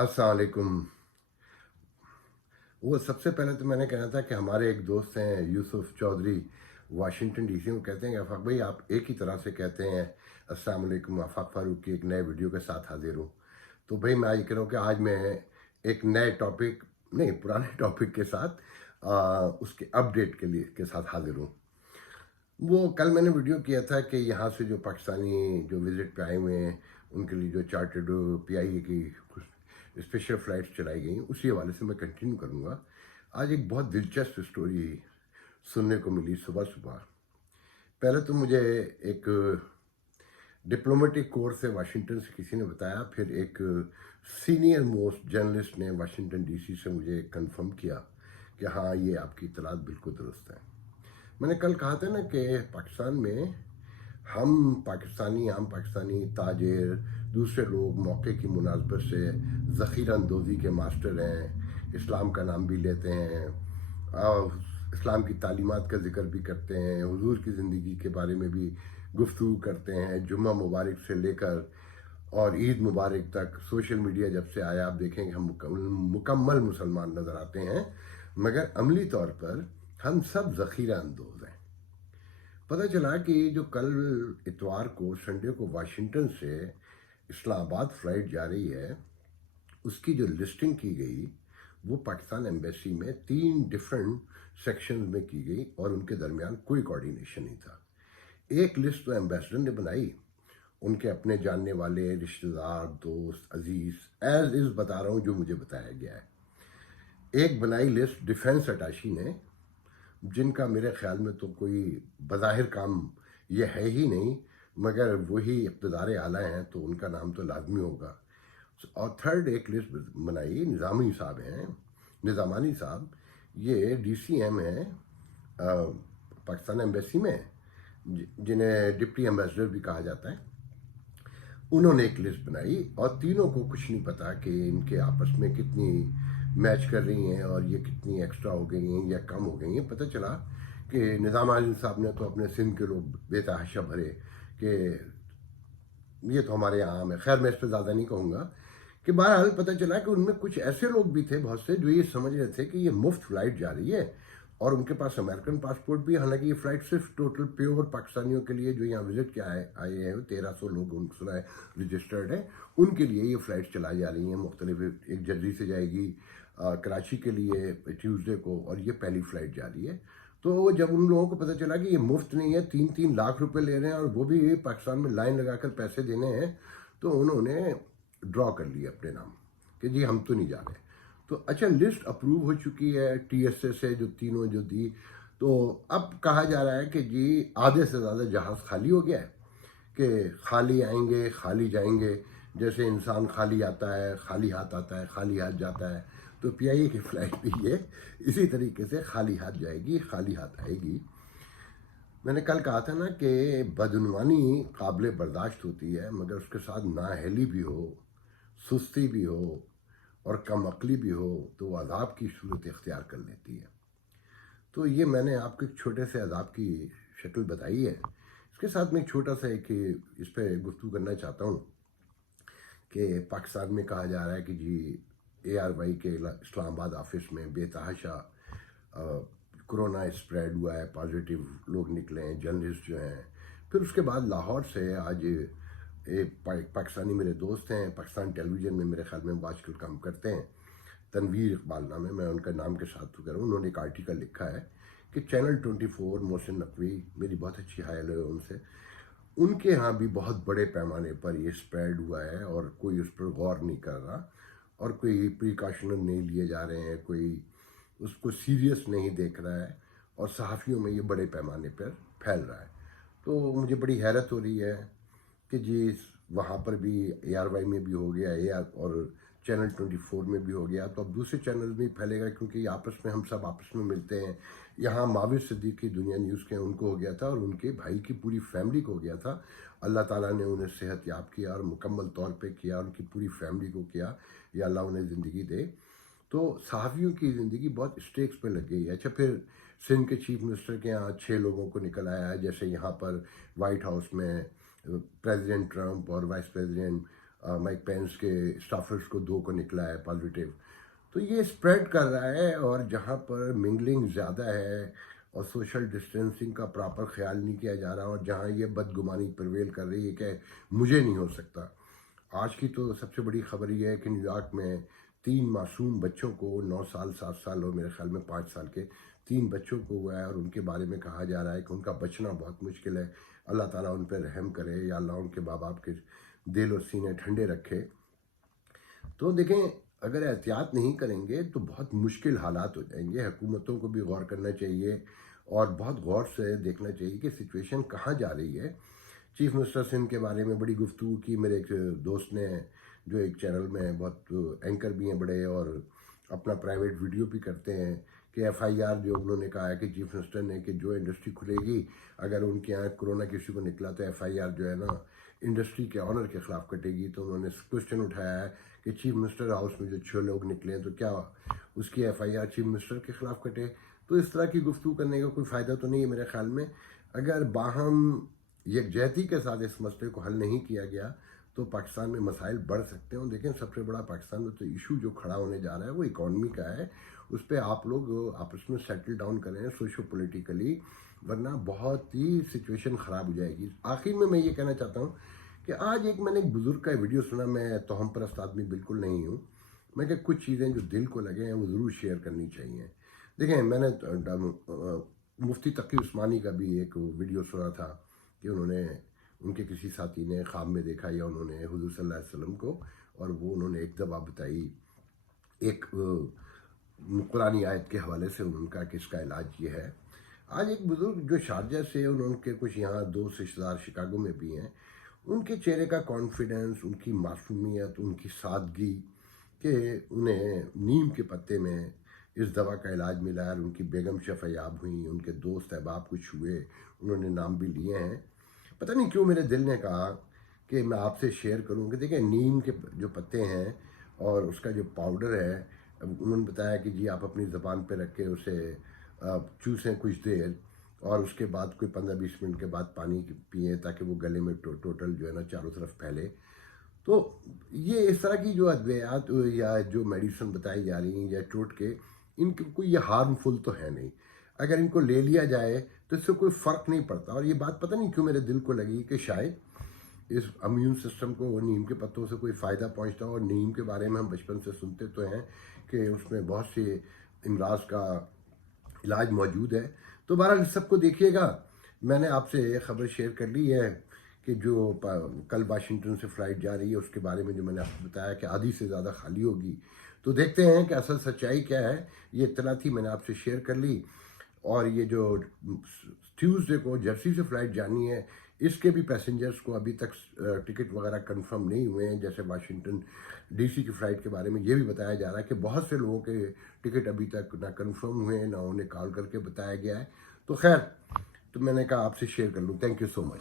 अस्सलाम वालेकुम। वो सबसे पहले तो मैंने कहना था कि हमारे एक दोस्त हैं यूसुफ चौधरी, वाशिंगटन डीसी में, कहते हैं कि आफाक भाई आप एक ही तरह से कहते हैं अस्सलाम वालेकुम। आफाक फारूक की एक नए वीडियो के साथ हाजिर हूँ। तो भाई मैं ये कह रहा हूँ कि आज मैं एक नए टॉपिक नहीं, पुराने टॉपिक के साथ उसके अपडेट के लिए के साथ हाजिर हूँ। वो कल मैंने वीडियो किया था कि यहाँ से जो पाकिस्तानी जो विज़िट पे आए हुए हैं उनके लिए जो चार्टर्ड पीआईए की कुछ स्पेशल फ़्लाइट्स चलाई गई, उसी हवाले से मैं कंटिन्यू करूँगा। आज एक बहुत दिलचस्प स्टोरी सुनने को मिली सुबह सुबह। पहले तो मुझे एक डिप्लोमेटिक कोर्स से वाशिंगटन से किसी ने बताया, फिर एक सीनियर मोस्ट जर्नलिस्ट ने वाशिंगटन डीसी से मुझे कंफर्म किया कि हाँ, ये आपकी इत्तलात बिल्कुल दुरुस्त है। मैंने कल कहा था ना कि पाकिस्तान में आम पाकिस्तानी ताजिर, दूसरे लोग मौके की मुनासबत से ज़ख़ीरा अंदोज़ी के मास्टर हैं, इस्लाम का नाम भी लेते हैं, इस्लाम की तालीमात का ज़िक्र भी करते हैं, हुज़ूर की ज़िंदगी के बारे में भी गुफ्तगू करते हैं। जुम्मा मुबारक से लेकर और ईद मुबारक तक सोशल मीडिया जब से आया, आप देखेंगे हम मुकम्मल मुसलमान नज़र आते हैं, मगर अमली तौर पर हम सब ज़ख़ीरा अंदोज़ हैं। पता चला कि जो कल इतवार को संडे को वाशिंगटन से इस्लामाबाद फ़्लाइट जा रही है, उसकी जो लिस्टिंग की गई वो पाकिस्तान एम्बेसी में 3 डिफरेंट सेक्शंस में की गई और उनके दरमियान कोई कोऑर्डिनेशन नहीं था। एक लिस्ट तो एम्बेसडर ने बनाई, उनके अपने जानने वाले रिश्तेदार, दोस्त, अजीज़, एज इज़ बता रहा हूँ जो मुझे बताया गया है। एक बनाई लिस्ट डिफेंस अटैची ने, जिनका मेरे ख्याल में तो कोई बज़ाहिर काम ये है ही नहीं, मगर वही इक़्तिदार आला हैं तो उनका नाम तो लाजमी होगा। और थर्ड एक लिस्ट बनाई, निज़ामी साहब हैं, निज़ामानी साहब, ये डीसीएम हैं पाकिस्तान एम्बेसी में, जिन्हें डिप्टी एम्बेसडर भी कहा जाता है। उन्होंने एक लिस्ट बनाई और तीनों को कुछ नहीं पता कि इनके आपस में कितनी मैच कर रही हैं और ये कितनी एक्स्ट्रा हो गई हैं या कम हो गई हैं। पता चला कि निज़ाम आज़म साहब ने तो अपने सिंध के लोग बेतहाशा भरे कि ये तो हमारे यहाँ आम है। खैर मैं इस पर ज़्यादा नहीं कहूँगा कि बहरहाल पता चला कि उनमें कुछ ऐसे लोग भी थे बहुत से जो ये समझ रहे थे कि ये मुफ्त फ़्लाइट जा रही है और उनके पास अमेरिकन पासपोर्ट भी है। हालांकि ये फ़्लाइट सिर्फ टोटल प्योर पाकिस्तानियों के लिए जो यहाँ विज़िट के आए हैं, 1300 लोग उनको सुना है रजिस्टर्ड है, उनके लिए ये फ़्लाइट चलाई जा रही हैं। मुख्तलिफ, एक जर्सी से जाएगी कराची के लिए ट्यूसडे को, और ये पहली फ़्लाइट जा रही है। तो जब उन लोगों को पता चला कि ये मुफ्त नहीं है, 3-3 लाख रुपए ले रहे हैं और वो भी पाकिस्तान में लाइन लगाकर पैसे देने हैं, तो उन्होंने ड्रॉ कर लिया अपने नाम कि जी हम तो नहीं जा रहे। तो अच्छा, लिस्ट अप्रूव हो चुकी है टीएसए से, जो तीनों जो दी। तो अब कहा जा रहा है कि जी आधे से ज़्यादा जहाज़ खाली हो गया है, कि खाली आएंगे खाली जाएंगे। जैसे इंसान खाली आता है, खाली हाथ आता है, खाली हाथ जाता है, तो पीआईए की फ़्लाइट भी ये इसी तरीके से खाली हाथ जाएगी, खाली हाथ आएगी। मैंने कल कहा था ना कि बदनवानी काबिल बर्दाश्त होती है, मगर उसके साथ नाअहली भी हो, सुस्ती भी हो और कम अक्ली भी हो तो वो अज़ाब की सूरत इख्तियार कर लेती है। तो ये मैंने आपको एक छोटे से अज़ाब की शक्ल बताई है। इसके साथ मैं एक छोटा सा एक इस पर गुफ्तगू करना चाहता हूँ कि पाकिस्तान में कहा जा रहा है कि जी ARY के इस्लामाबाद ऑफिस में बेतहाशा कोरोना स्प्रेड हुआ है, पॉजिटिव लोग निकले हैं, जर्नलिस्ट जो हैं। फिर उसके बाद लाहौर से आज एक पाकिस्तानी मेरे दोस्त हैं, पाकिस्तान टेलीविज़न में मेरे ख्याल में वो आजकल काम करते हैं, तनवीर इकबाल नाम है, मैं उनका नाम के साथ तो कर रहा हूँ। उन्होंने एक आर्टिकल लिखा है कि चैनल 24 मोहसिन नकवी, मेरी बहुत अच्छी हायल है उनसे, उनके यहाँ भी बहुत बड़े पैमाने पर ये स्प्रेड हुआ है और कोई उस पर गौर नहीं कर रहा और कोई प्रिकॉशनर नहीं लिए जा रहे हैं, कोई उसको सीरियस नहीं देख रहा है और सहाफ़ियों में ये बड़े पैमाने पर फैल रहा है। तो मुझे बड़ी हैरत हो रही है कि जी वहाँ पर भी ARY में भी हो गया है और चैनल 24 में भी हो गया, तो अब दूसरे चैनल में फैलेगा, क्योंकि आपस में हम सब आपस में मिलते हैं। यहाँ माविद सिद्दीकी दुनिया न्यूज़ के उनको हो गया था और उनके भाई की पूरी फैमिली को हो गया था। अल्लाह ताला ने उन्हें सेहत याब किया और मुकम्मल तौर पे किया, उनकी पूरी फैमिली को किया, या अल्लाह उन्हें ज़िंदगी दे। तो सहाफ़ियों की ज़िंदगी बहुत स्टेक्स पे लग गई है। अच्छा, फिर सिंध के चीफ मिनिस्टर के यहाँ 6 लोगों को निकल आया है, जैसे यहाँ पर वाइट हाउस में प्रेसिडेंट ट्रंप और वाइस प्रेसिडेंट माइक पेंस के स्टाफर्स को 2 को निकला है पॉजिटिव। तो ये स्प्रेड कर रहा है, और जहाँ पर मिंगलिंग ज़्यादा है और सोशल डिस्टेंसिंग का प्रॉपर ख्याल नहीं किया जा रहा, और जहाँ ये बदगुमानी प्रिवेल कर रही है कि मुझे नहीं हो सकता। आज की तो सबसे बड़ी खबर ये है कि न्यूयॉर्क में 3 मासूम बच्चों को, 9 साल, 7 साल और मेरे ख्याल में 5 साल के 3 बच्चों को हुआ है, और उनके बारे में कहा जा रहा है कि उनका बचना बहुत मुश्किल है। अल्लाह ताला उन पर रहम करे, या अल्लाह उनके माँ बाप के दिल और सीने ठंडे रखे। तो देखें, अगर एहतियात नहीं करेंगे तो बहुत मुश्किल हालात हो जाएंगे। हुकूमतों को भी गौर करना चाहिए, और बहुत गौर से देखना चाहिए कि सिचुएशन कहाँ जा रही है। चीफ मिनिस्टर सिंध के बारे में बड़ी गुफ्तगू की मेरे एक दोस्त ने, जो एक चैनल में बहुत एंकर भी हैं बड़े, और अपना प्राइवेट वीडियो भी करते हैं, कि एफआईआर जो उन्होंने कहा है कि चीफ मिनिस्टर ने, कि जो इंडस्ट्री खुलेगी, अगर उनके यहाँ कोरोना किसी को निकला तो एफआईआर जो है ना इंडस्ट्री के ऑनर के खिलाफ कटेगी। तो उन्होंने क्वेश्चन उठाया है कि चीफ मिनिस्टर हाउस में जो 6 लोग निकले हैं, तो क्या उसकी एफआईआर चीफ मिनिस्टर के खिलाफ कटे? तो इस तरह की गुफ्तगू करने का कोई फ़ायदा तो नहीं है मेरे ख्याल में। अगर बाहम यकजहती के साथ इस मसले को हल नहीं किया गया तो पाकिस्तान में मसाइल बढ़ सकते हैं। और देखें, सबसे बड़ा पाकिस्तान में तो इशू जो खड़ा होने जा रहा है वो इकॉनमी का है। उस पर आप लोग आपस में सेटल डाउन करें सोशो पॉलिटिकली, वरना बहुत ही सिचुएशन ख़राब हो जाएगी। आखिर में मैं ये कहना चाहता हूँ कि आज मैंने एक बुज़ुर्ग का वीडियो सुना। मैं तोहम परस्त आदमी बिल्कुल नहीं हूँ। मैं क्या, कुछ चीज़ें जो दिल को लगे हैं वो ज़रूर शेयर करनी चाहिए। देखें, मैंने मुफ्ती तकी उस्मानी का भी एक वीडियो सुना था कि उनके किसी साथी ने ख्वाब में देखा, या उन्होंने हुज़ूर सल्लल्लाहु अलैहि वसल्लम को, और वो उन्होंने एक दवा बताई, एक कुरानी आयत के हवाले से उनका कि इसका इलाज ये है। आज एक बुज़ुर्ग जो शारजा से, उनके कुछ यहाँ 2 रिश्तेदार शिकागो में भी हैं, उनके चेहरे का कॉन्फिडेंस, उनकी मासूमियत, उनकी सादगी, कि उन्हें नीम के पत्ते में इस दवा का इलाज मिला, और उनकी बेगम शफायाब हुई, उनके दोस्त अहबाब कुछ हुए, उन्होंने नाम भी लिए हैं। पता नहीं क्यों मेरे दिल ने कहा कि मैं आपसे शेयर करूं कि देखिए, नीम के जो पत्ते हैं और उसका जो पाउडर है, उन्होंने बताया कि जी आप अपनी ज़बान पे रख के उसे चूसें कुछ देर, और उसके बाद कोई 15-20 मिनट के बाद पानी पिए, ताकि वो गले में टोटल जो है ना चारों तरफ फैले। तो ये इस तरह की जो अद्वियात या जो मेडिसिन बताई जा रही हैं या टोटके, इनके कोई ये हार्मफुल तो है नहीं। अगर इनको ले लिया जाए तो इससे कोई फ़र्क नहीं पड़ता। और ये बात पता नहीं क्यों मेरे दिल को लगी कि शायद इस इम्यून सिस्टम को नीम के पत्तों से कोई फ़ायदा पहुंचता हो। और नीम के बारे में हम बचपन से सुनते तो हैं कि उसमें बहुत से अमराज का इलाज मौजूद है। तो बहरहाल इस सबको देखिएगा। मैंने आपसे खबर शेयर कर ली है कि जो कल वाशिंगटन से फ़्लाइट जा रही है, उसके बारे में जो मैंने आपको बताया कि आधी से ज़्यादा खाली होगी। तो देखते हैं कि असल सच्चाई क्या है। ये इत्तला थी, मैंने आपसे शेयर कर ली। और ये जो ट्यूसडे को जर्सी से फ़्लाइट जानी है, इसके भी पैसेंजर्स को अभी तक टिकट वगैरह कंफर्म नहीं हुए हैं। जैसे वाशिंगटन डीसी की फ़्लाइट के बारे में ये भी बताया जा रहा है कि बहुत से लोगों के टिकट अभी तक ना कंफर्म हुए हैं, ना उन्हें कॉल करके बताया गया है। तो खैर, तो मैंने कहा आपसे शेयर कर लूँ। Thank you so much.